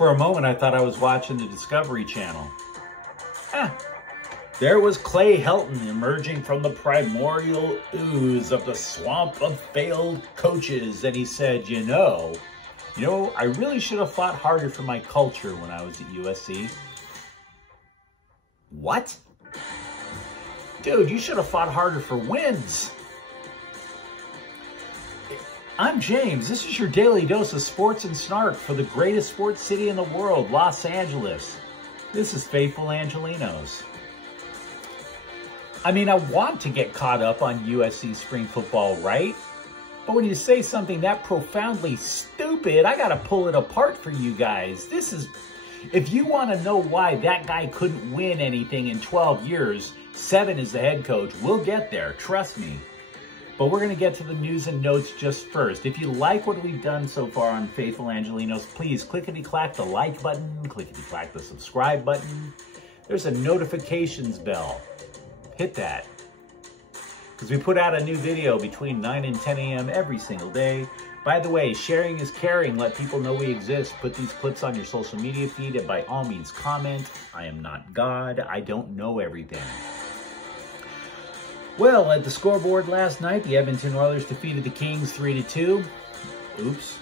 For a moment, I thought I was watching the Discovery Channel. There was Clay Helton emerging from the primordial ooze of the swamp of failed coaches. And he said, you know, I really should have fought harder for my culture when I was at USC. What? Dude, you should have fought harder for wins. I'm James. This is your daily dose of sports and snark for the greatest sports city in the world, Los Angeles. This is Faithful Angelenos. I mean, I want to get caught up on USC spring football, right? But when you say something that profoundly stupid, I gotta pull it apart for you guys. If you want to know why that guy couldn't win anything in 12 years, 7 as the head coach, we'll get there, trust me. But we're going to get to the news and notes just first. If you like what we've done so far on Faithful Angelenos, please clickety-clack the like button, clickety-clack the subscribe button. There's a notifications bell. Hit that. Because we put out a new video between 9 and 10 a.m. every single day. By the way, sharing is caring. Let people know we exist. Put these clips on your social media feed and by all means comment. I am not God. I don't know everything. Well, at the scoreboard last night, the Edmonton Oilers defeated the Kings 3-2. Oops.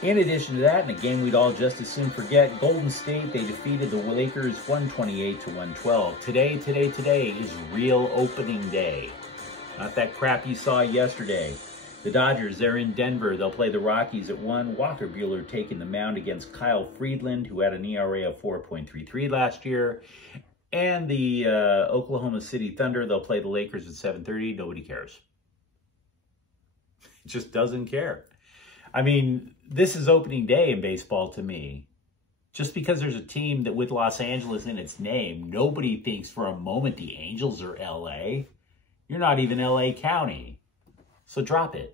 In addition to that, in a game we'd all just as soon forget, Golden State, they defeated the Lakers 128-112. Today is real opening day. Not that crap you saw yesterday. The Dodgers, they're in Denver. They'll play the Rockies at 1. Walker Buehler taking the mound against Kyle Friedland, who had an ERA of 4.33 last year. And the Oklahoma City Thunder, they'll play the Lakers at 7:30. Nobody cares. It just doesn't care. I mean, this is opening day in baseball to me. Just because there's a team that with Los Angeles in its name, nobody thinks for a moment the Angels are LA. You're not even LA County. So drop it.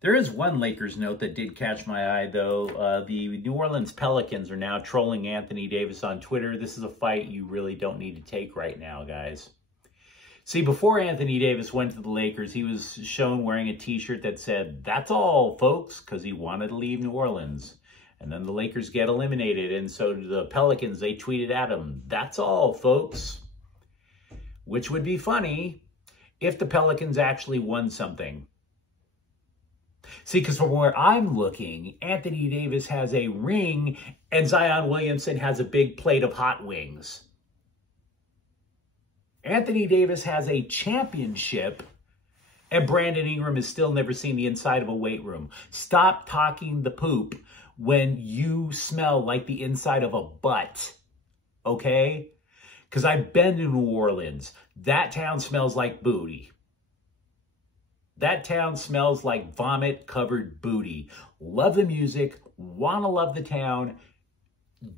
There is one Lakers note that did catch my eye, though. The New Orleans Pelicans are now trolling Anthony Davis on Twitter. This is a fight you really don't need to take right now, guys. See, before Anthony Davis went to the Lakers, he was shown wearing a t-shirt that said, "That's all, folks," because he wanted to leave New Orleans. And then the Lakers get eliminated, and so the Pelicans, they tweeted at him, "That's all, folks." Which would be funny if the Pelicans actually won something. See, because from where I'm looking, Anthony Davis has a ring and Zion Williamson has a big plate of hot wings. Anthony Davis has a championship and Brandon Ingram has still never seen the inside of a weight room. Stop talking the poop when you smell like the inside of a butt, okay? Because I've been to New Orleans. That town smells like booty. That town smells like vomit-covered booty. Love the music, want to love the town.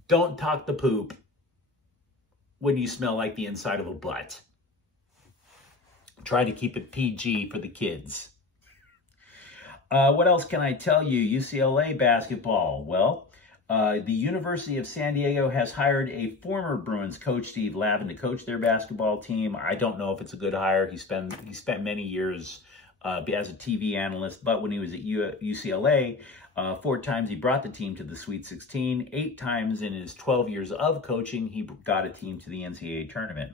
Don't talk the poop when you smell like the inside of a butt. Try to keep it PG for the kids. What else can I tell you? UCLA basketball. Well, the University of San Diego has hired a former Bruins coach, Steve Lavin, to coach their basketball team. I don't know if it's a good hire. He spent many years as a TV analyst, but when he was at UCLA, 4 times he brought the team to the Sweet 16. 8 times in his 12 years of coaching, he got a team to the NCAA tournament.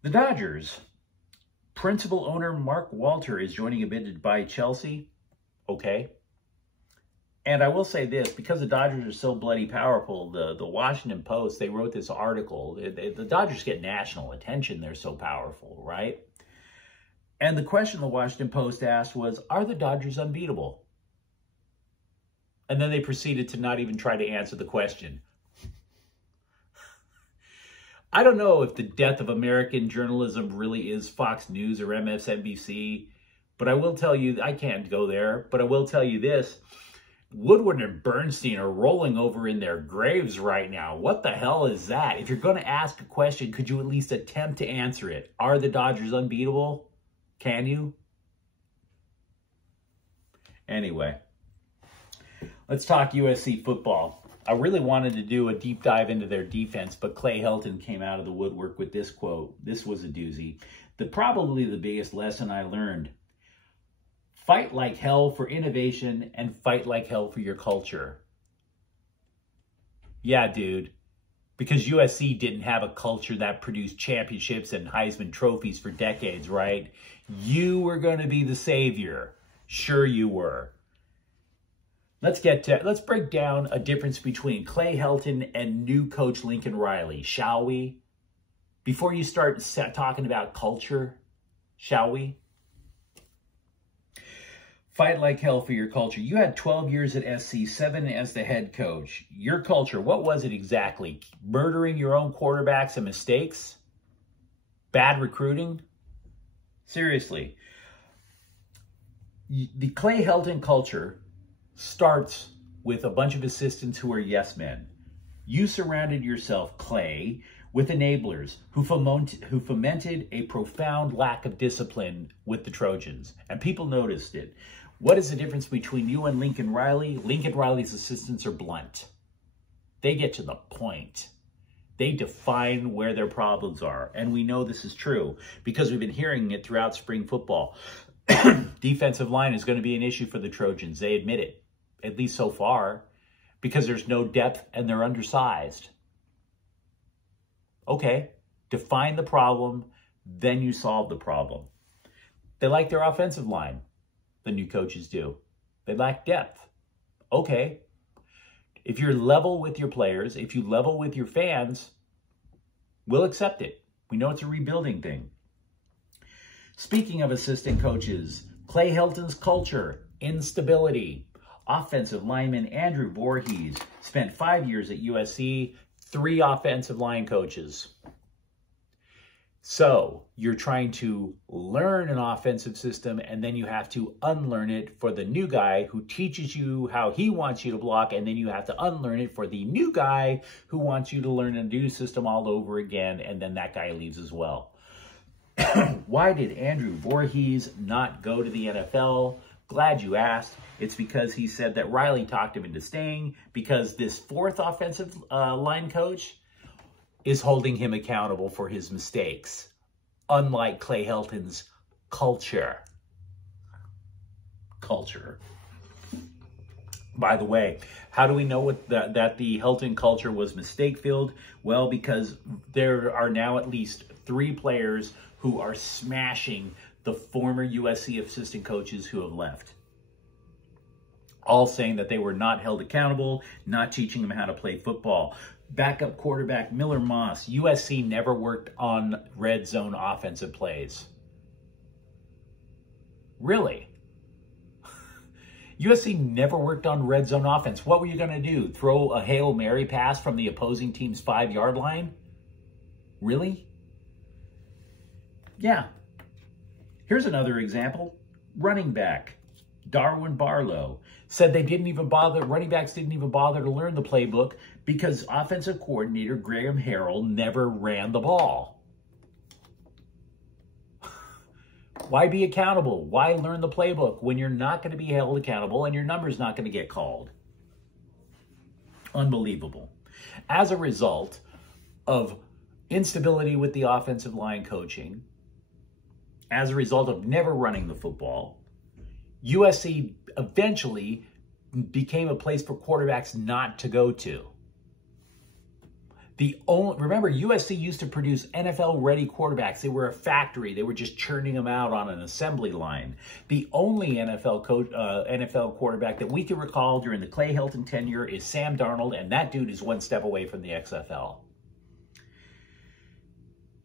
The Dodgers. Principal owner Mark Walter is joining a bid to buy Chelsea. Okay. And I will say this, because the Dodgers are so bloody powerful, the Washington Post, they wrote this article. The Dodgers get national attention. They're so powerful, right? And the question the Washington Post asked was, are the Dodgers unbeatable? And then they proceeded to not even try to answer the question. I don't know if the death of American journalism really is Fox News or MSNBC, but I will tell you, I can't go there, but I will tell you this. Woodward and Bernstein are rolling over in their graves right now. What the hell is that? If you're going to ask a question, could you at least attempt to answer it? Are the Dodgers unbeatable? Can you? Anyway, let's talk USC football. I really wanted to do a deep dive into their defense, but Clay Helton came out of the woodwork with this quote. This was a doozy. Probably the biggest lesson I learned. Fight like hell for innovation and fight like hell for your culture. Yeah, dude. Because USC didn't have a culture that produced championships and Heisman trophies for decades, right? You were going to be the savior. Sure you were. Let's break down a difference between Clay Helton and new coach Lincoln Riley, shall we? Before you start talking about culture, shall we? Fight like hell for your culture. You had 12 years at SC, 7 as the head coach. Your culture, what was it exactly? Murdering your own quarterbacks and mistakes? Bad recruiting? Seriously. The Clay Helton culture starts with a bunch of assistants who are yes men. You surrounded yourself, Clay, with enablers who fomented a profound lack of discipline with the Trojans. And people noticed it. What is the difference between you and Lincoln Riley? Lincoln Riley's assistants are blunt. They get to the point. They define where their problems are. And we know this is true because we've been hearing it throughout spring football. Defensive line is going to be an issue for the Trojans. They admit it, at least so far, because there's no depth and they're undersized. Okay, define the problem, then you solve the problem. They like their offensive line. The new coaches do. They lack depth. Okay. If you're level with your players, if you level with your fans, we'll accept it. We know it's a rebuilding thing. Speaking of assistant coaches, Clay Helton's culture, instability. Offensive lineman Andrew Voorhees spent 5 years at USC, 3 offensive line coaches. So you're trying to learn an offensive system and then you have to unlearn it for the new guy who teaches you how he wants you to block, and then you have to unlearn it for the new guy who wants you to learn a new system all over again, and then that guy leaves as well. Why did Andrew Voorhees not go to the NFL? Glad you asked. It's because he said that Riley talked him into staying because this 4th offensive line coach is holding him accountable for his mistakes, unlike Clay Helton's culture. By the way, how do we know that the Helton culture was mistake-filled? Well, because there are now at least 3 players who are smashing the former USC assistant coaches who have left. All saying that they were not held accountable, not teaching them how to play football. Backup quarterback Miller Moss. USC never worked on red zone offensive plays. Really? USC never worked on red zone offense. What were you going to do? Throw a Hail Mary pass from the opposing team's 5-yard line? Really? Yeah. Here's another example. Running back Darwin Barlow said running backs didn't even bother to learn the playbook because offensive coordinator Graham Harrell never ran the ball. Why be accountable? Why learn the playbook when you're not going to be held accountable and your number's not going to get called? Unbelievable. As a result of instability with the offensive line coaching, as a result of never running the football, USC eventually became a place for quarterbacks not to go to. Remember, USC used to produce NFL-ready quarterbacks. They were a factory. They were just churning them out on an assembly line. The only NFL quarterback that we can recall during the Clay Helton tenure is Sam Darnold, and that dude is one step away from the XFL.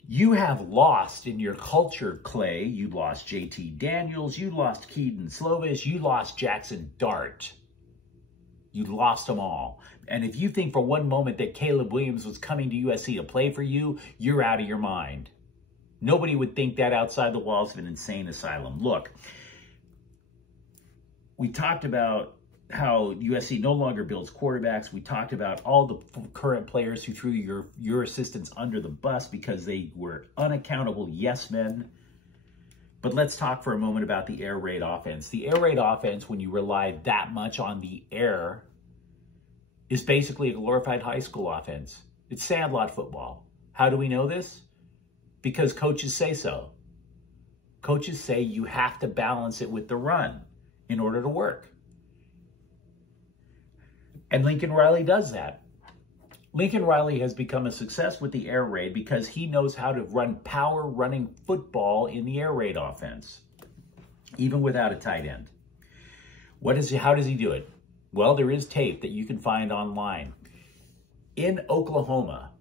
You have lost in your culture, Clay. You lost JT Daniels. You lost Keaton Slovis. You lost Jackson Dart. You lost them all. And if you think for one moment that Caleb Williams was coming to USC to play for you, you're out of your mind. Nobody would think that outside the walls of an insane asylum. Look, we talked about how USC no longer builds quarterbacks. We talked about all the current players who threw your assistants under the bus because they were unaccountable yes men. But let's talk for a moment about the air raid offense. The air raid offense, when you rely that much on the air, is basically a glorified high school offense. It's sandlot football. How do we know this? Because coaches say so. Coaches say you have to balance it with the run. in order to work. And Lincoln Riley does that. Lincoln Riley has become a success with the air raid because he knows how to run power running football in the air raid offense, even without a tight end. How does he do it? Well, there is tape that you can find online. In Oklahoma,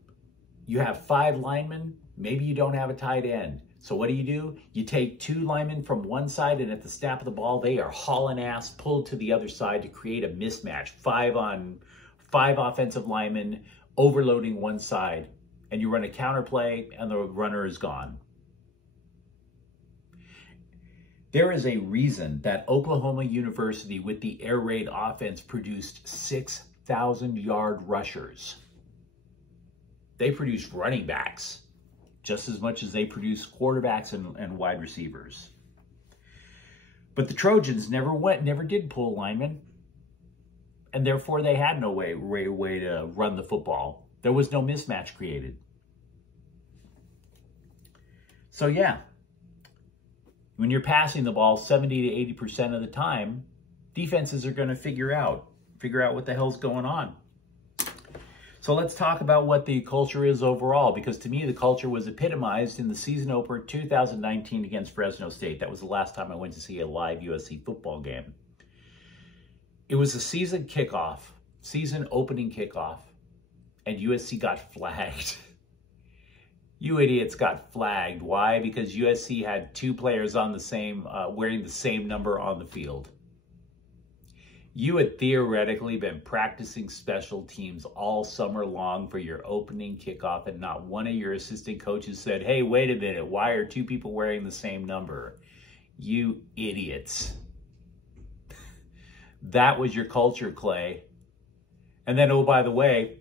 you have 5 linemen. Maybe you don't have a tight end. So what do? You take 2 linemen from one side, and at the snap of the ball, they are hauling ass, pulled to the other side to create a mismatch. 5 offensive linemen overloading one side, and you run a counter play, and the runner is gone. There is a reason that Oklahoma University with the air raid offense produced 6,000-yard rushers. They produced running backs just as much as they produced quarterbacks and wide receivers. But the Trojans never did pull linemen, and therefore they had no way to run the football. There was no mismatch created. So yeah, when you're passing the ball 70 to 80% of the time, defenses are going to figure out what the hell's going on. So let's talk about what the culture is overall, because to me, the culture was epitomized in the season opener 2019 against Fresno State. That was the last time I went to see a live USC football game. It was a season opening kickoff, and USC got flagged. You idiots got flagged. Why? Because USC had 2 players on the same, wearing the same number on the field. You had theoretically been practicing special teams all summer long for your opening kickoff, and not one of your assistant coaches said, hey, wait a minute, why are 2 people wearing the same number? You idiots. That was your culture, Clay. And then, oh, by the way,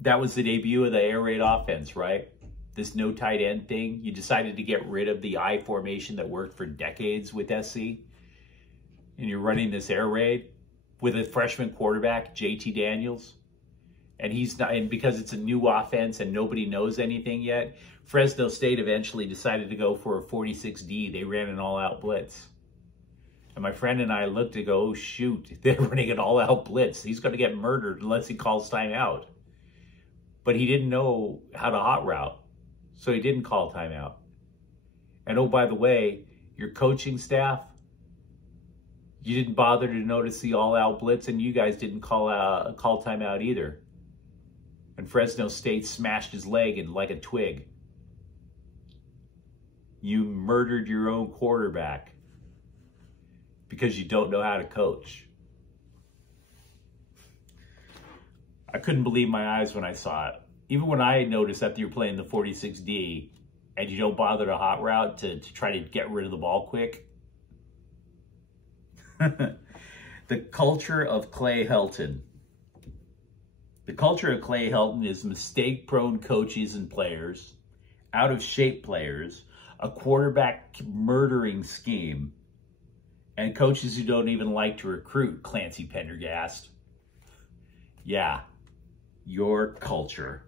that was the debut of the air raid offense, right? This no tight end thing. You decided to get rid of the I formation that worked for decades with SC, and you're running this air raid with a freshman quarterback, JT Daniels, and because it's a new offense and nobody knows anything yet, Fresno State eventually decided to go for a 46D. They ran an all-out blitz. And my friend and I looked to go, oh, shoot, they're running an all-out blitz. He's going to get murdered unless he calls timeout. But he didn't know how to hot route, so he didn't call timeout. And oh, by the way, your coaching staff, you didn't bother to notice the all-out blitz, and you guys didn't call timeout either. And Fresno State smashed his leg like a twig. You murdered your own quarterback because you don't know how to coach. I couldn't believe my eyes when I saw it. Even when I noticed that you're playing the 46D and you don't bother to hot route to try to get rid of the ball quick. The culture of Clay Helton. The culture of Clay Helton is mistake-prone coaches and players, out-of-shape players, a quarterback murdering scheme, and coaches who don't even like to recruit, Clancy Pendergast. Yeah, your culture.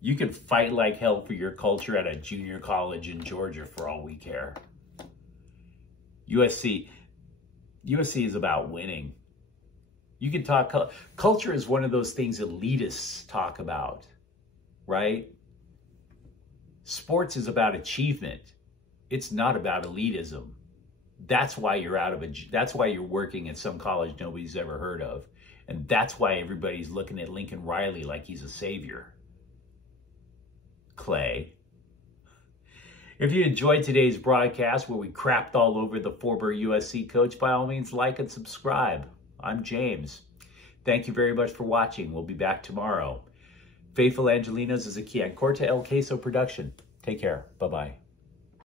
You can fight like hell for your culture at a junior college in Georgia for all we care. USC is about winning. You can talk, culture is one of those things elitists talk about, right? Sports is about achievement. It's not about elitism. That's why that's why you're working at some college nobody's ever heard of. And that's why everybody's looking at Lincoln Riley like he's a savior. Clay. If you enjoyed today's broadcast where we crapped all over the former USC coach, by all means, like and subscribe. I'm James. Thank you very much for watching. We'll be back tomorrow. Faithful Angelenos is a Corte El Queso production. Take care. Bye-bye.